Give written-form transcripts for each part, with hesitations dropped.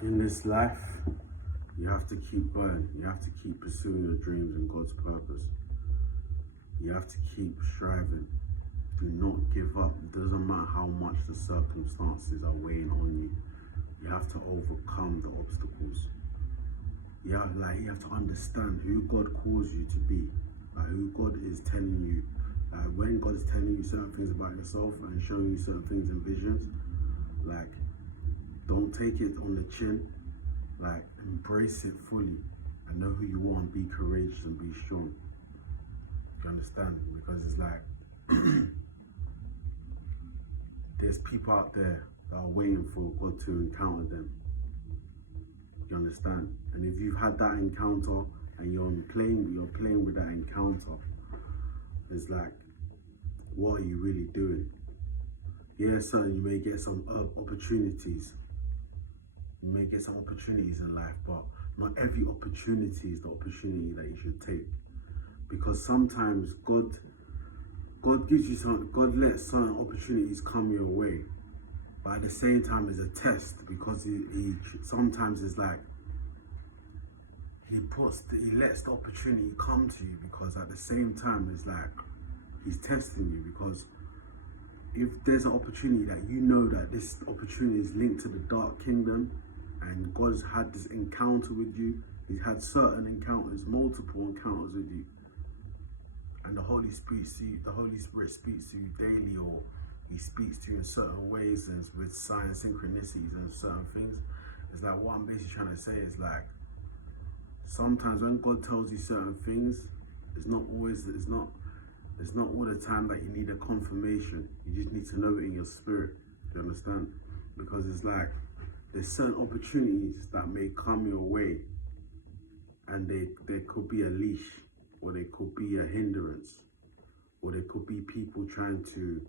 In this life, you have to keep going. You have to keep pursuing your dreams and God's purpose. You have to keep striving. Do not give up. It doesn't matter how much the circumstances are weighing on you. You have to overcome the obstacles. You have to understand who God calls you to be. Who God is telling you. When God is telling you certain things about yourself and showing you certain things in visions, don't take it on the chin. Embrace it fully and know who you are and be courageous and be strong. You understand? Because it's there's people out there that are waiting for God to encounter them. You understand? And if you've had that encounter and you're playing with that encounter, it's what are you really doing? Yeah, son, you may get some opportunities. You may get some opportunities in life, but not every opportunity is the opportunity that you should take. Because sometimes God gives you God lets certain opportunities come your way, but at the same time it's a test, because he sometimes it's he lets the opportunity come to you, because at the same time it's he's testing you. Because if there's an opportunity that you know that this opportunity is linked to the dark kingdom, and God's had this encounter with you, he's had certain encounters, multiple encounters with you, and the Holy Spirit speaks to you daily, or he speaks to you in certain ways and with signs, synchronicities and certain things. It's what I'm basically trying to say is sometimes when God tells you certain things, it's not all the time that you need a confirmation. You just need to know it in your spirit. Do you understand? Because it's there's certain opportunities that may come your way, and there could be a leash, or there could be a hindrance, or there could be people trying to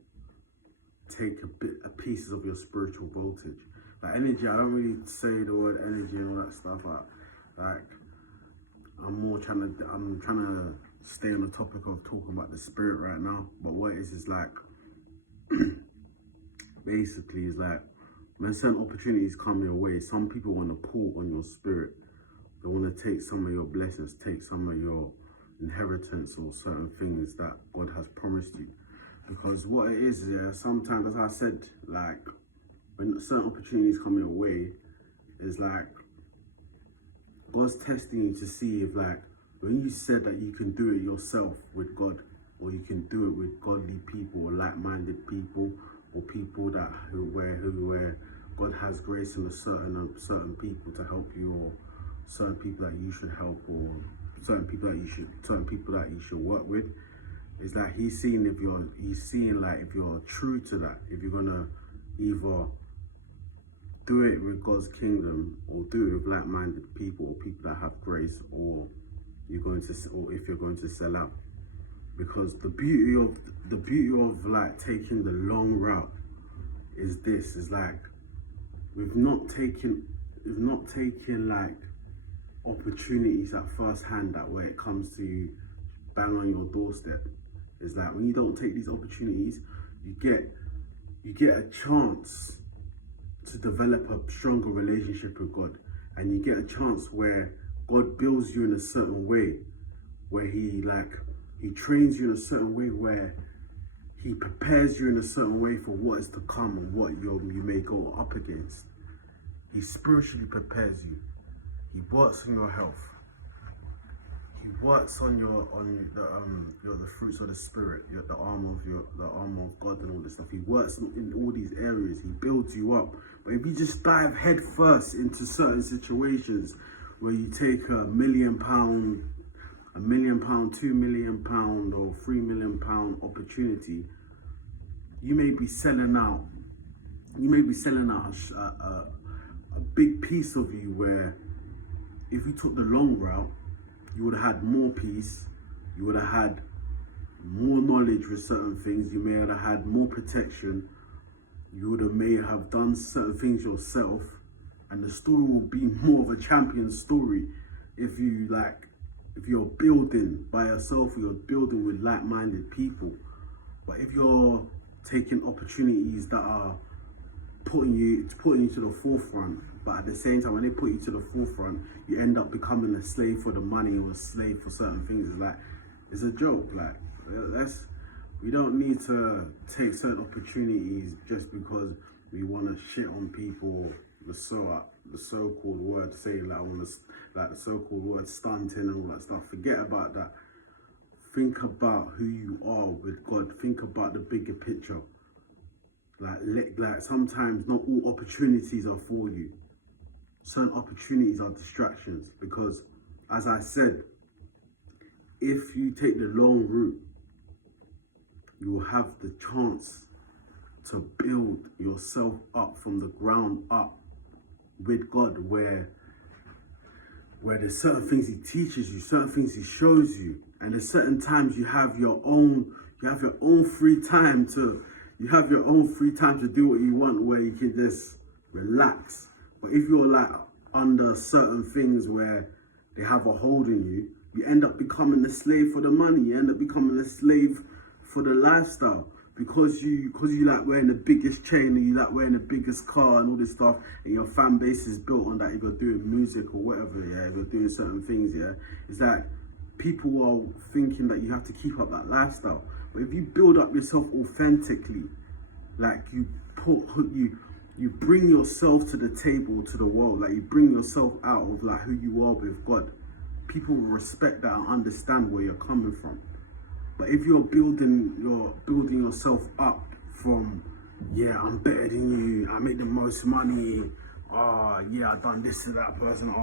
take a pieces of your spiritual voltage. Energy, I don't really say the word energy and all that stuff. I'm trying to stay on the topic of talking about the spirit right now. But what it is basically is when certain opportunities come your way, some people want to pull on your spirit. They want to take some of your blessings, take some of your inheritance or certain things that God has promised you. Because what it is, sometimes, as I said, when certain opportunities come your way, it's God's testing you to see if when you said that you can do it yourself with God, or you can do it with godly people or like-minded people, or people where God has grace in certain people to help you, or certain people that you should help, or certain people that you should work with. It's he's seeing if you're true to that, if you're gonna either do it with God's kingdom, or do it with like-minded people, or people that have grace, or if you're going to sell out. Because the beauty of taking the long route is this: we've not taken opportunities at first hand, that where it comes to you bang on your doorstep. It's when you don't take these opportunities, you get a chance to develop a stronger relationship with God, and you get a chance where God builds you in a certain way, where he trains you in a certain way, where he prepares you in a certain way for what is to come and what you may go up against. He spiritually prepares you. He works on your health. He works on the fruits of the spirit, the armor of God and all this stuff. He works in all these areas. He builds you up. But if you just dive head first into certain situations where you take £1 million, £2 million, or £3 million opportunity, you may be selling out. You may be selling out a big piece of you, where if you took the long route, you would have had more peace, you would have had more knowledge with certain things, you may have had more protection, may have done certain things yourself, and the story will be more of a champion story if you're building by yourself, or you're building with like-minded people. But if you're taking opportunities that are putting you to the forefront, But at the same time, when they put you to the forefront, you end up becoming a slave for the money or a slave for certain things. It's like, it's a joke. Like, we don't need to take certain opportunities just because we want to shit on people. The so-called word, say like, like the so-called word stunting and all that stuff. Forget about that. Think about who you are with God. Think about the bigger picture. Like sometimes not all opportunities are for you. Certain opportunities are distractions, because, as I said, if you take the long route, you will have the chance to build yourself up from the ground up with God, where there's certain things he teaches you, certain things he shows you, and there's certain times you have your own free time to do what you want, where you can just relax. But if you're like under certain things where they have a hold on you, you end up becoming a slave for the money. You end up becoming a slave for the lifestyle, because you like wearing the biggest chain, and you like wearing the biggest car and all this stuff, and your fan base is built on that. If you're doing music or whatever, yeah, if you're doing certain things, yeah, it's like people are thinking that you have to keep up that lifestyle. But if you build up yourself authentically, like you bring yourself to the table, to the world, like you bring yourself out of like who you are with God, people will respect that and understand where you're coming from. But if you're building yourself up from, yeah, I'm better than you, I make the most money, yeah, I done this to that person,